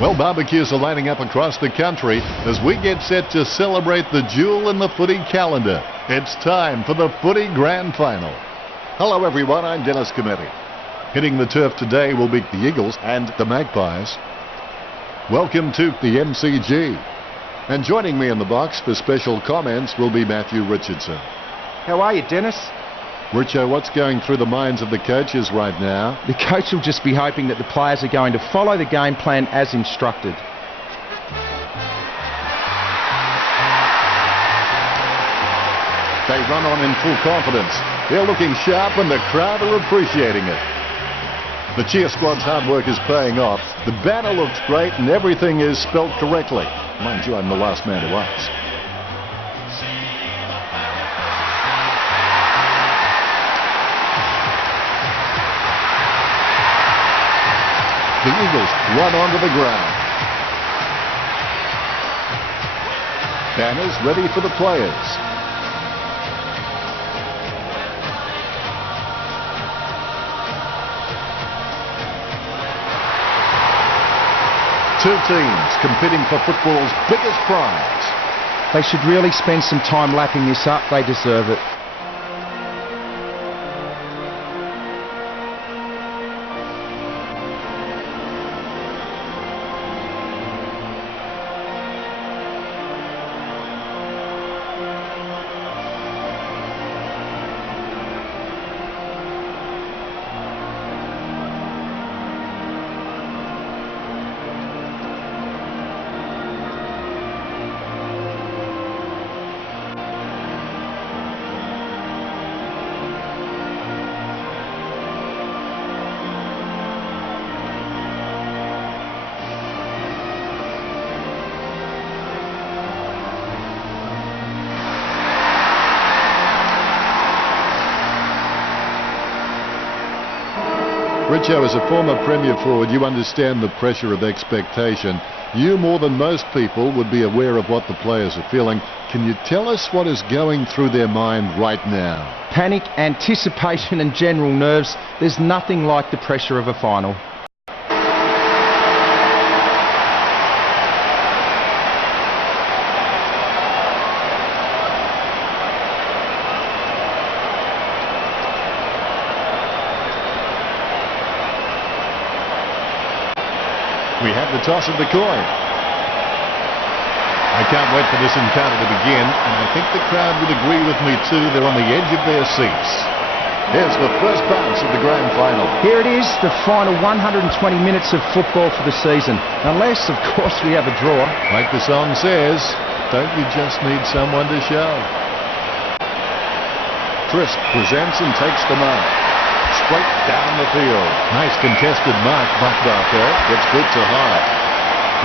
Well, barbecues are lining up across the country as we get set to celebrate the jewel in the footy calendar. It's time for the Footy Grand Final. Hello everyone, I'm Dennis Cometti. Hitting the turf today will be the Eagles and the Magpies. Welcome to the MCG. And joining me in the box for special comments will be Matthew Richardson. How are you, Dennis? Richo, what's going through the minds of the coaches right now? The coach will just be hoping that the players are going to follow the game plan as instructed. They run on in full confidence. They're looking sharp and the crowd are appreciating it. The cheer squad's hard work is paying off. The banner looks great and everything is spelt correctly. Mind you, I'm the last man to ask. The Eagles run onto the ground. Banners ready for the players. Two teams competing for football's biggest prize. They should really spend some time lapping this up. They deserve it. Richo, as a former Premier forward, you understand the pressure of expectation. You, more than most people, would be aware of what the players are feeling. Can you tell us what is going through their mind right now? Panic, anticipation and general nerves. There's nothing like the pressure of a final. We have the toss of the coin. I can't wait for this encounter to begin, and I think the crowd would agree with me too. They're on the edge of their seats. Here's the first bounce of the grand final. Here it is, the final 120 minutes of football for the season. Unless, of course, we have a draw. Like the song says, don't you just need someone to show? Crisp presents and takes the mark. Straight down the field. Nice contested mark, Buckbarker. Gets good to heart.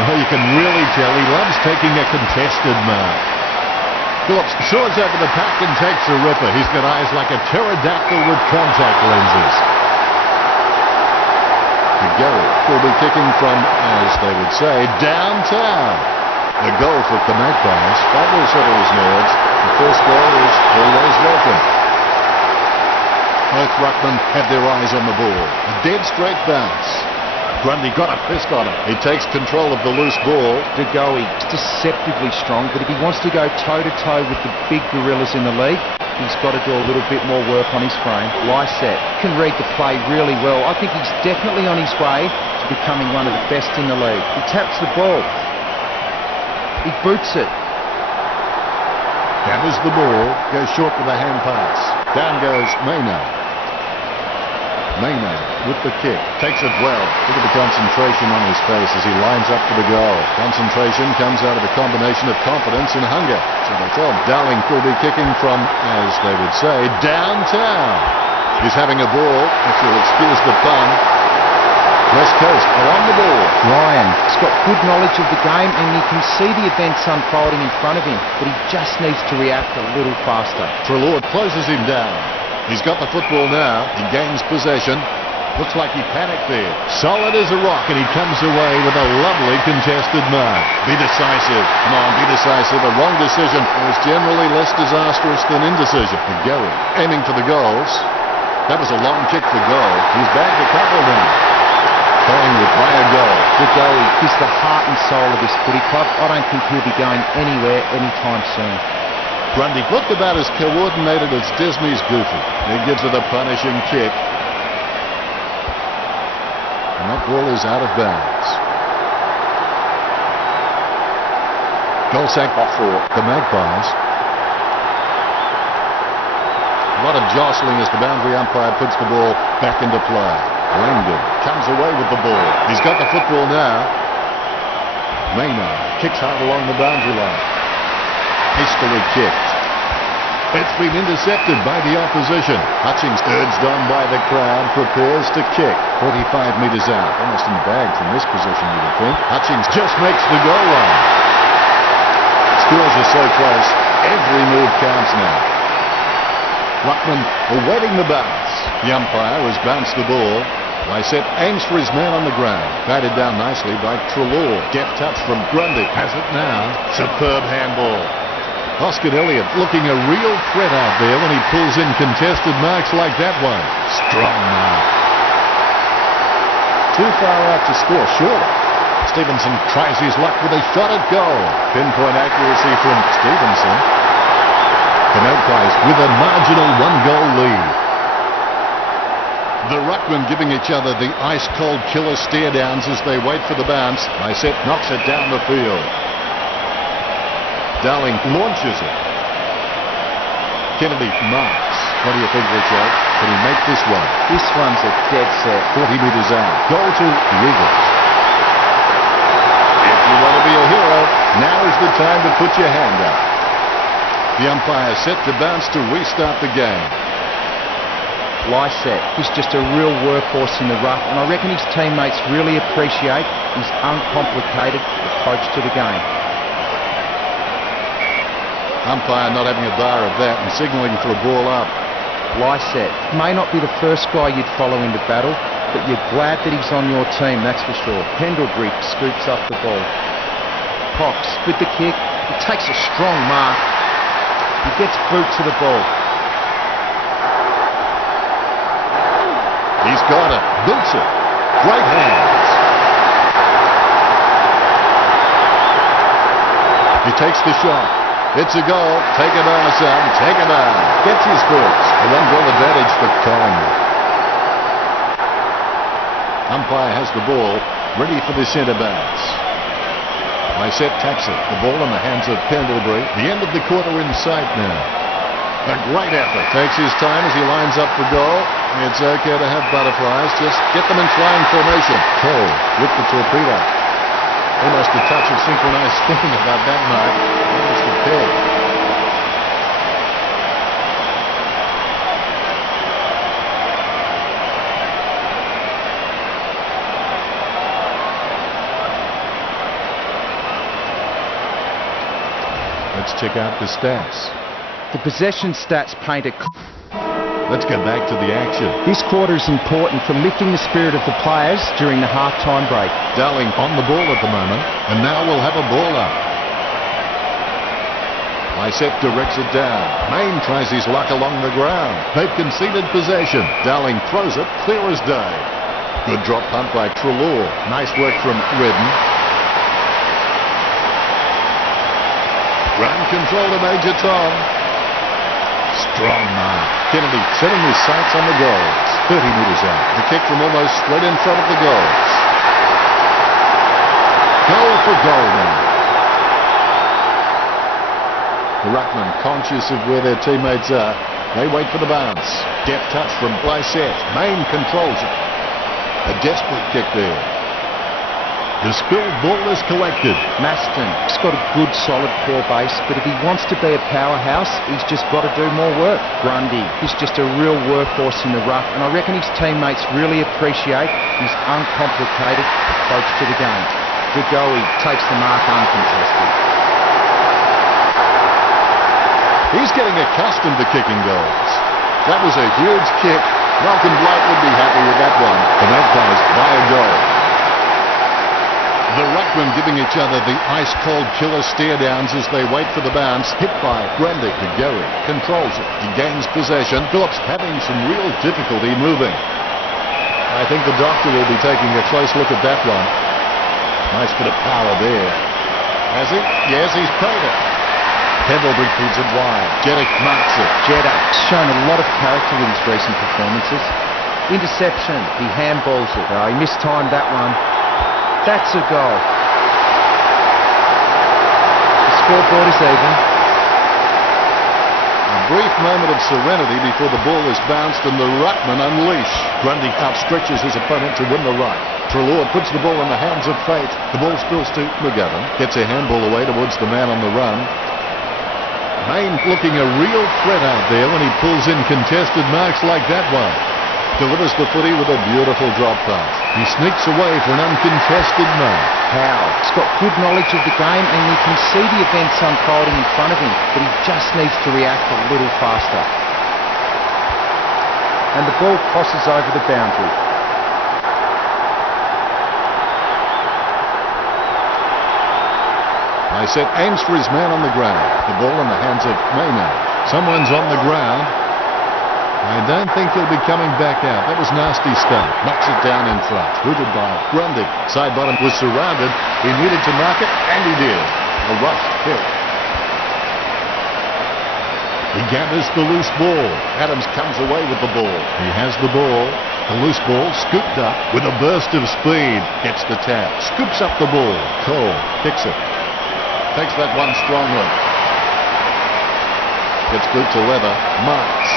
Well, you can really tell he loves taking a contested mark. Phillips soars over the pack and takes a ripper. He's got eyes like a pterodactyl with contact lenses. Gary will be kicking from, as they would say, downtown. The goal for the Magpies. That will settle his nerves. The first goal is always welcome. Both ruckmen have their eyes on the ball. A dead straight bounce. Grundy got a fist on it. He takes control of the loose ball. De Goey is deceptively strong, but if he wants to go toe-to-toe with the big gorillas in the league, he's got to do a little bit more work on his frame. Lycett can read the play really well. I think he's definitely on his way to becoming one of the best in the league. He taps the ball. He boots it. Gathers the ball. Goes short with a hand pass. Down goes Maynard. Maynard with the kick. Takes it well. Look at the concentration on his face as he lines up for the goal. Concentration comes out of a combination of confidence and hunger. So that's all. Dowling will be kicking from, as they would say, downtown. He's having a ball, if you'll excuse the pun. West Coast are on the ball. Ryan's got good knowledge of the game and he can see the events unfolding in front of him, but he just needs to react a little faster. Trelaw closes him down. He's got the football now. He gains possession. Looks like he panicked there. Solid as a rock, and he comes away with a lovely contested mark. Be decisive. Come on, be decisive. A wrong decision is generally less disastrous than indecision. And Gary aiming for the goals. That was a long kick for goal. He's bagged a couple now. Collingwood by a goal. De Goey is the heart and soul of this footy club. I don't think he'll be going anywhere anytime soon. Grundy looked about as coordinated as Disney's Goofy. He gives it a punishing kick. And that ball is out of bounds. Goal sack for the Magpies. A lot of jostling as the boundary umpire puts the ball back into play. Langdon comes away with the ball. He's got the football now. Maynard kicks hard along the boundary line. Hastily kicked. It's been intercepted by the opposition. Hutchings, urged on by the crowd, prepares to kick. 45 metres out. Almost in the bag from this position, you would think. Hutchings just makes the goal line. Scores are so close, every move counts now. Ruckman awaiting the bounce. The umpire has bounced the ball. Lysette aims for his man on the ground. Batted down nicely by Tru Blu. Deft touch from Grundy. Has it now. Superb handball. Oscar Elliott looking a real threat out there when he pulls in contested marks like that one. Strong mark. Too far out to score, surely. Stevenson tries his luck with a shot at goal. Pinpoint accuracy from Stevenson. The Magpies with a marginal one-goal lead. The ruckmen giving each other the ice-cold killer stare-downs as they wait for the bounce. Lysette knocks it down the field. Dowling launches it. Kennedy marks. What do you think, Richard? Can he make this one? This one's a dead set. 40 metres out. Goal to the Eagles. If you want to be a hero, now is the time to put your hand up. The umpire set to bounce to restart the game. Lysette is just a real workhorse in the ruck, and I reckon his teammates really appreciate his uncomplicated approach to the game. Umpire not having a bar of that and signalling for a ball up. Lysette may not be the first guy you'd follow into battle, but you're glad that he's on your team, that's for sure. Pendlebury scoops up the ball. Cox with the kick. He takes a strong mark. He gets boot to the ball. He's got it. Boots it. Great hands. He takes the shot. It's a goal. Take it on, son. Take it on. Gets his boots. A one-goal advantage for Collingwood. Umpire has the ball, ready for the centre bounce. Lysette taps it. The ball in the hands of Pendlebury. The end of the quarter in sight now. A great effort. Takes his time as he lines up for goal. It's okay to have butterflies. Just get them in flying formation. Cole with the torpedo. Almost a touch of synchronized thinking about that mark. Almost a peg. Let's check out the stats. The possession stats paint a... Let's go back to the action. This quarter is important for lifting the spirit of the players during the half-time break. Dowling on the ball at the moment, and now we'll have a ball up. Lysette directs it down. Main tries his luck along the ground. They've conceded possession. Dowling throws it clear as day. Good drop punt by Tru Blu. Nice work from Redden. Ground control to Major Tom. Strong mark. Kennedy setting his sights on the goals. 30 metres out. The kick from almost straight in front of the goals. Goal for goal now. The ruckman conscious of where their teammates are. They wait for the bounce. Deft touch from Lysette. Main controls it. A desperate kick there. The spilled ball is collected. Maston's got a good, solid core base, but if he wants to be a powerhouse, he's just got to do more work. Grundy is just a real workhorse in the ruck, and I reckon his teammates really appreciate his uncomplicated approach to the game. De Goey takes the mark uncontested. He's getting accustomed to kicking goals. That was a huge kick. Malcolm Blight would be happy with that one. The Magpies by a goal. The ruckmen giving each other the ice-cold killer stare-downs as they wait for the bounce. Hit by Grundy. De Goey controls it. He gains possession. Phillips having some real difficulty moving. I think the doctor will be taking a close look at that one. Nice bit of power there. Has he? Yes, he's paid it. Pendlebury feeds it wide. Jeddah marks it. Jeddah shown a lot of character with his recent performances. Interception. He handballs it. Oh, he mistimed that one. That's a goal. The scoreboard is even. A brief moment of serenity before the ball is bounced and the ruckman unleash. Grundy outstretches his opponent to win the ruck. Tru Blu puts the ball in the hands of fate. The ball spills to McGovern. Gets a handball away towards the man on the run. Main looking a real threat out there when he pulls in contested marks like that one. Delivers the footy with a beautiful drop pass. He sneaks away for an uncontested mark. How? He's got good knowledge of the game and you can see the events unfolding in front of him, but he just needs to react a little faster. And the ball crosses over the boundary. Set aims for his man on the ground. The ball in the hands of Maynard. Someone's on the ground. I don't think he'll be coming back out. That was nasty stuff. Knocks it down in front. Hooted by Grundy. Side bottom was surrounded. He needed to mark it, and he did. A rush kick. He gathers the loose ball. Adams comes away with the ball. He has the ball. The loose ball scooped up with a burst of speed. Gets the tap. Scoops up the ball. Cole kicks it. Takes that one strongly. Gets boot to leather. Marks.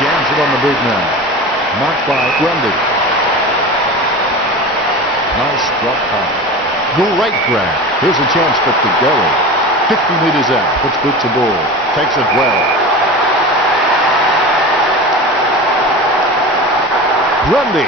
Jams it on the boot now. Marked by Grundy. Nice drop pass. Great grab. Here's a chance for Kagoli. 50 metres out. Puts boot to ball. Takes it well. Grundy.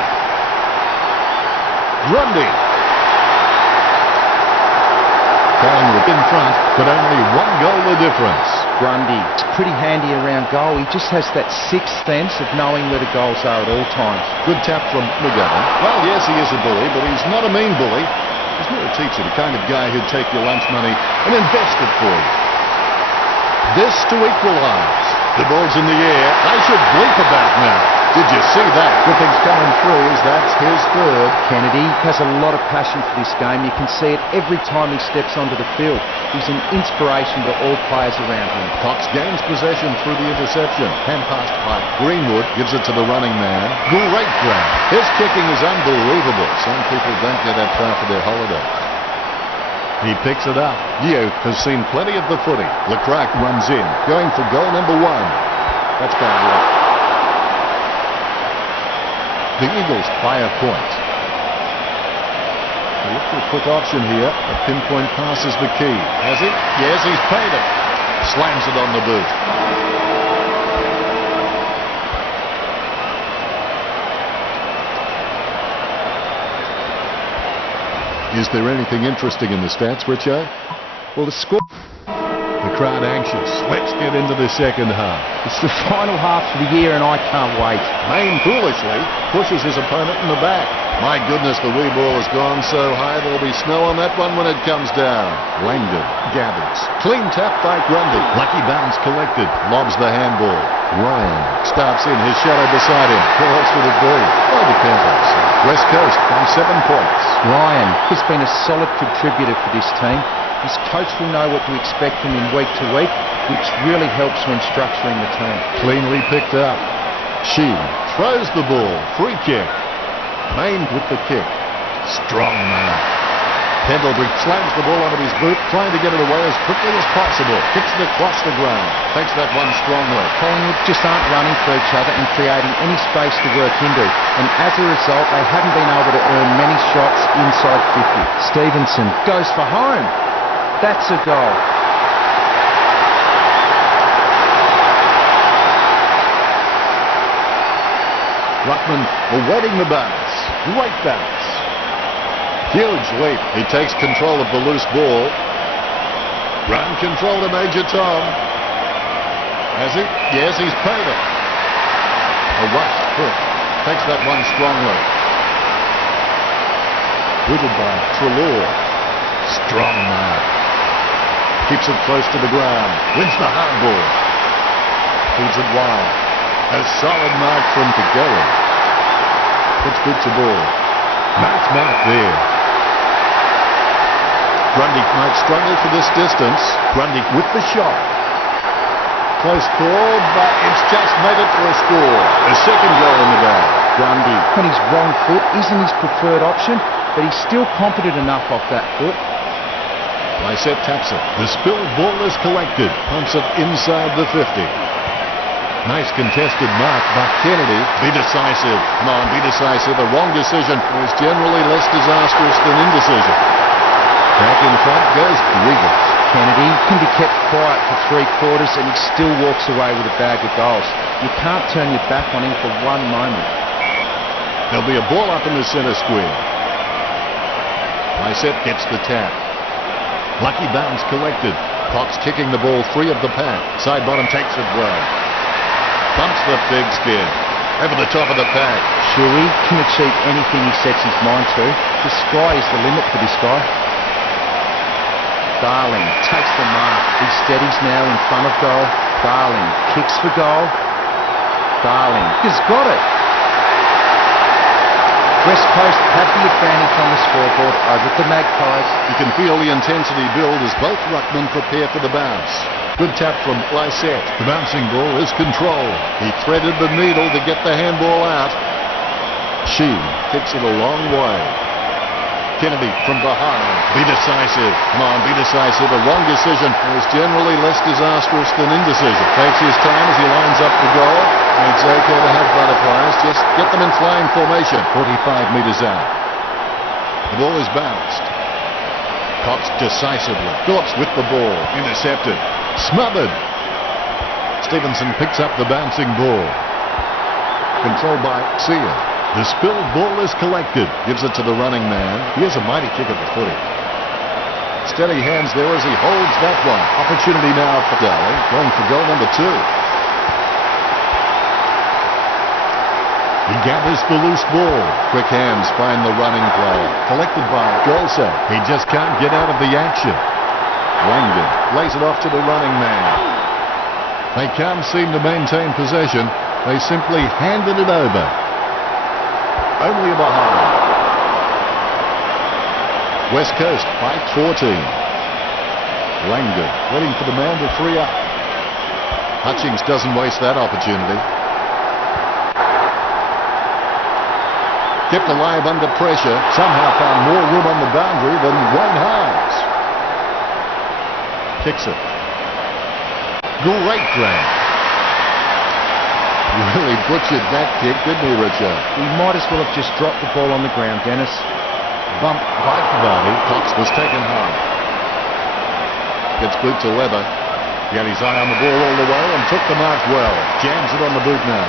Collingwood in front, but only one goal the difference. Grundy, it's pretty handy around goal. He just has that sixth sense of knowing where the goals are at all times. Good tap from McGovern. Well, yes, he is a bully, but he's not a mean bully. He's more a teacher, the kind of guy who'd take your lunch money and invest it for you. This to equalise. The ball's in the air. I should bleep about now. Did you see that? Griffith's coming through as that's his third. Kennedy has a lot of passion for this game. You can see it every time he steps onto the field. He's an inspiration to all players around him. Cox gains possession through the interception. Hand passed by Greenwood. Gives it to the running man. Great grab. His kicking is unbelievable. Some people don't get that far for their holiday. He picks it up. Yoke has seen plenty of the footy. Lecrac runs in, going for goal number 1. That's bad luck. The Eagles by a point. They look for a quick option here. A pinpoint pass is the key. Has he? Yes, he's paid it. Slams it on the boot. Is there anything interesting in the stats, Richo? Well, the score... The crowd anxious. Let's get into the second half. It's the final half of the year and I can't wait. Main foolishly pushes his opponent in the back. My goodness, the wee ball has gone so high there'll be snow on that one when it comes down. Langdon gathers. Clean tap by Grundy. Lucky bounce collected. Lobs the handball. Ryan starts in, his shadow beside him. Who else would it be? Oh, the Panthers. West Coast by 7 points. Ryan has been a solid contributor for this team. His coach will know what to expect from him week to week, which really helps when structuring the team. Cleanly picked up. She throws the ball. Free kick. Main with the kick. Strong man. Pendlebury slams the ball onto his boot, trying to get it away as quickly as possible. Kicks it across the ground. Takes that one strongly. Collingwood just aren't running for each other and creating any space to work into. And as a result, they haven't been able to earn many shots inside 50. Stevenson goes for home. That's a goal. Ruckman awaiting the bounce. Great bounce. Huge leap. He takes control of the loose ball. Run control to Major Tom. Has he? Yes, he's paid it. A rush kick. Takes that one strongly. Booted by Tru Blu. Strong mark. Keeps it close to the ground. Wins the hard ball. Feeds it wide. A solid mark from Kagoli. Gets boot to ball. Nice mark there. Grundy might struggle for this distance. Grundy with the shot. Close call, but it's just made it for a score. A second goal in the bag. Grundy, on his wrong foot, isn't his preferred option, but he's still confident enough off that foot. Lysette taps it. The spilled ball is collected. Pumps it inside the 50. Nice contested mark by Kennedy. Be decisive. Come on, be decisive. A wrong decision is generally less disastrous than indecision. Back in front goes Regis. Kennedy can be kept quiet for 3/4 and he still walks away with a bag of goals. You can't turn your back on him for one moment. There'll be a ball up in the centre square. Lysette gets the tap. Lucky bounce collected. Potts kicking the ball free of the pack. Side bottom takes it well. Bumps the big skin. Over the top of the pack. Shuey can achieve anything he sets his mind to. The sky is the limit for this guy. Darling takes the mark. He steadies now in front of goal. Darling kicks for goal. Darling has got it. West Coast have the advantage on the scoreboard over the Magpies. You can feel the intensity build as both ruckmen prepare for the bounce. Good tap from Lysette. The bouncing ball is controlled. He threaded the needle to get the handball out. She kicks it a long way. Kennedy from behind. Be decisive. Come on, be decisive. A wrong decision is generally less disastrous than indecision. Takes his time as he lines up the goal. It's okay to have butterflies. Just get them in flying formation. 45 metres out. The ball is bounced. Potts decisively. Phillips with the ball. Intercepted. Smothered. Stevenson picks up the bouncing ball. Controlled by Sia. The spilled ball is collected. Gives it to the running man. He has a mighty kick at the footy. Steady hands there as he holds that one. Opportunity now for Darling. Going for goal number 2. He gathers the loose ball. Quick hands find the running player. Collected by Golsa. He just can't get out of the action. Langdon lays it off to the running man. They can't seem to maintain possession. They simply handed it over. Only a behind. West Coast by 14. Langdon waiting for the man to free up. Hutchings doesn't waste that opportunity. Kept alive under pressure. Somehow found more room on the boundary than Wayne Hines. Kicks it. Great grab. Really butchered that kick, didn't he, Richard? We might as well have just dropped the ball on the ground, Dennis. Bump by Cavani. Potts was taken home. Gets boot to leather. He had his eye on the ball all the way and took the mark well. Jams it on the boot now.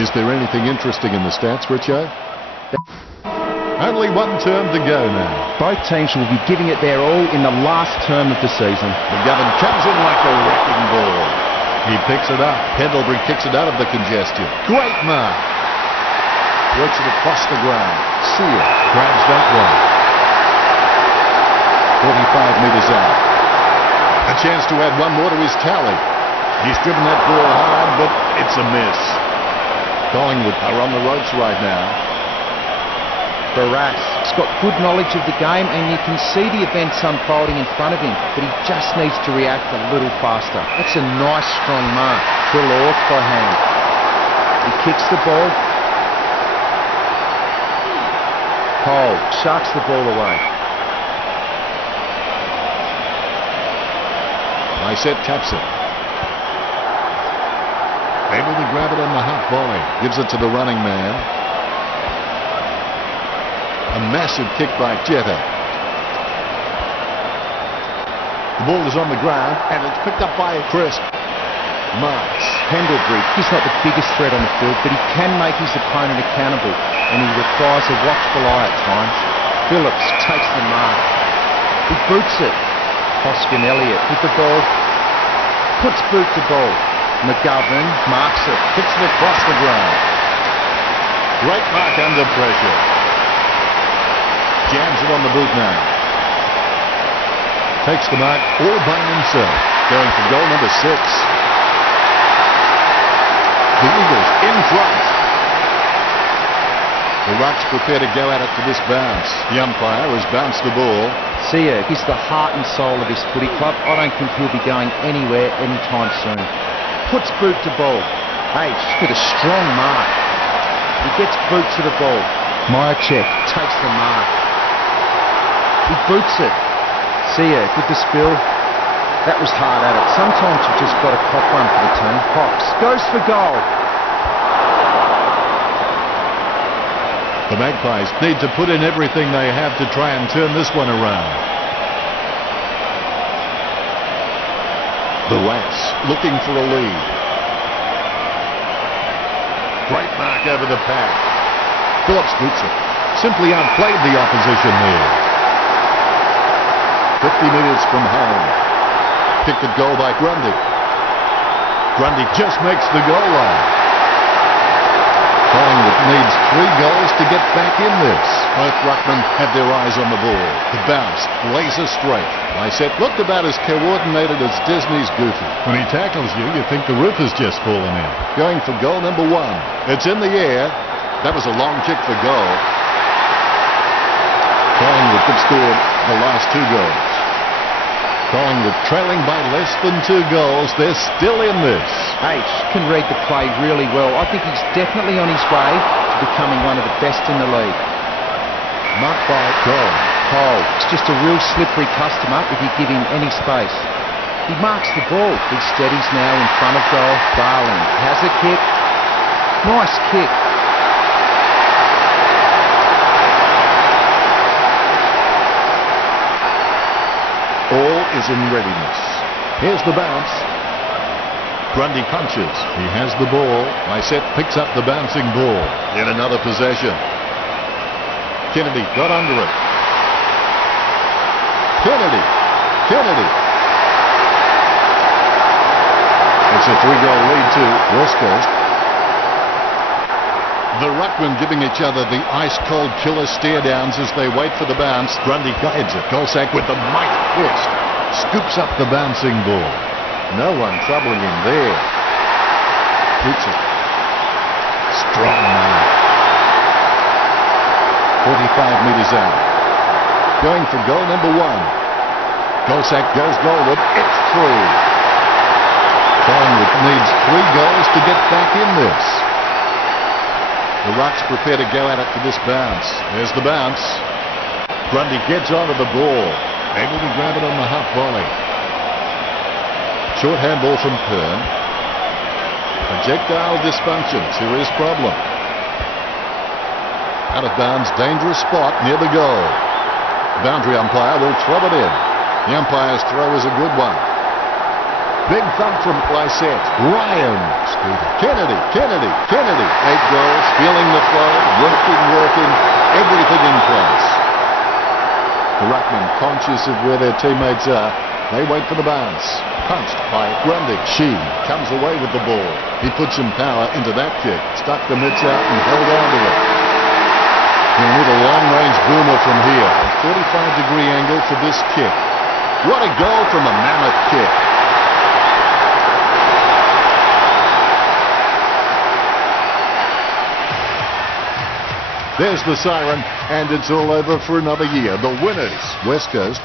Is there anything interesting in the stats, Richo? Only one term to go now. Both teams will be giving it their all in the last term of the season. McGovern comes in like a wrecking ball. He picks it up. Pendlebury kicks it out of the congestion. Great mark. Works it across the ground. Sear grabs that one. 45 metres out. A chance to add one more to his tally. He's driven that ball hard, but it's a miss. Collingwood are on the ropes right now. Barras has got good knowledge of the game and you can see the events unfolding in front of him, but he just needs to react a little faster. That's a nice strong mark. Drill off by hand. He kicks the ball. Cole sharks the ball away. Lysette taps it. Able to grab it on the half volley. Gives it to the running man. A massive kick by Jetta. The ball is on the ground and it's picked up by Crisp. Marks. Pendlebury is not the biggest threat on the field, but he can make his opponent accountable and he requires a watchful eye at times. Phillips takes the mark. He boots it. Hoskin Elliott with the ball. Puts boot to ball. McGovern marks it. Kicks it across the ground. Great mark under pressure. Jams it on the boot now. Takes the mark all by himself. Going for goal number 6. The Eagles in front. The Rucks prepare to go at it for this bounce. The umpire has bounced the ball. Seah is the heart and soul of this footy club. I don't think he'll be going anywhere anytime soon. Puts boot to ball. H with a strong mark. He gets boot to the ball. Myercheck takes the mark. He boots it. Seah with the spill. That was hard at it. Sometimes you've just got a cop run for the team. Cox goes for goal. The Magpies need to put in everything they have to try and turn this one around. The Rats looking for a lead. Great mark over the pack. Phillips boots it. Simply outplayed the opposition there. 50 metres from home. Kicked at goal by Grundy. Grundy just makes the goal line. Collingwood needs 3 goals to get back in this. Both ruckmen have their eyes on the ball. The bounce, laser straight. Lysette looked about as coordinated as Disney's Goofy. When he tackles you, you think the roof has just fallen in. Going for goal number 1. It's in the air. That was a long kick for goal. Collingwood could score the last 2 goals. Collingwood trailing by less than 2 goals. They're still in this. H can read the play really well. I think he's definitely on his way to becoming one of the best in the league. Marked by Cole. Cole is just a real slippery customer if you give him any space. He marks the ball. He steadies now in front of goal. Darling has a kick. Nice kick. All is in readiness. Here's the bounce. Grundy punches. He has the ball. Lysette picks up the bouncing ball. In another possession. Kennedy got under it. Kennedy. It's a 3-goal lead to West Coast. The ruckmen giving each other the ice-cold killer stare-downs as they wait for the bounce. Grundy guides it. Golsack with the mighty fist. Scoops up the bouncing ball. No one troubling him there. Boots it. Strong mark. 45 metres out. Going for goal number 1. Golsack goes goalward. It's through. Collingwood needs 3 goals to get back in this. The Rucks prepare to go at it for this bounce. There's the bounce. Grundy gets onto the ball. Able to grab it on the half volley. Short handball from Pern. Projectile dysfunction. Serious problem. Out of bounds. Dangerous spot near the goal. The boundary umpire will throw it in. The umpire's throw is a good one. Big thump from Lysette. Ryan. Kennedy. 8 goals. Feeling the flow. Working. Everything in place. The ruckmen conscious of where their teammates are. They wait for the bounce. Punched by Grundy. She comes away with the ball. He put some power into that kick. Stuck the mitts out and held on to it. He'll need a long-range boomer from here. A 45-degree angle for this kick. What a goal from a mammoth kick. There's the siren, and it's all over for another year. The winners, West Coast.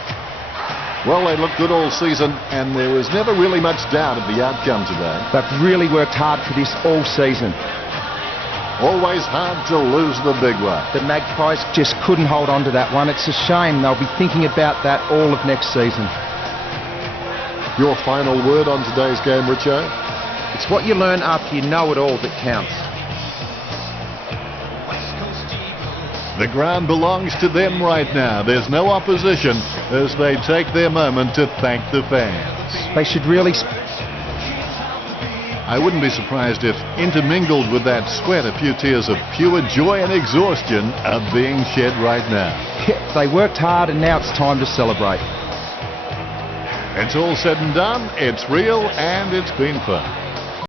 Well, they looked good all season, and there was never really much doubt of the outcome today. They've really worked hard for this all season. Always hard to lose the big one. The Magpies just couldn't hold on to that one. It's a shame. They'll be thinking about that all of next season. Your final word on today's game, Richo? It's what you learn after you know it all that counts. The ground belongs to them right now. There's no opposition as they take their moment to thank the fans. They should really... I wouldn't be surprised if intermingled with that sweat a few tears of pure joy and exhaustion are being shed right now. They worked hard and now it's time to celebrate. It's all said and done. It's real and it's been fun.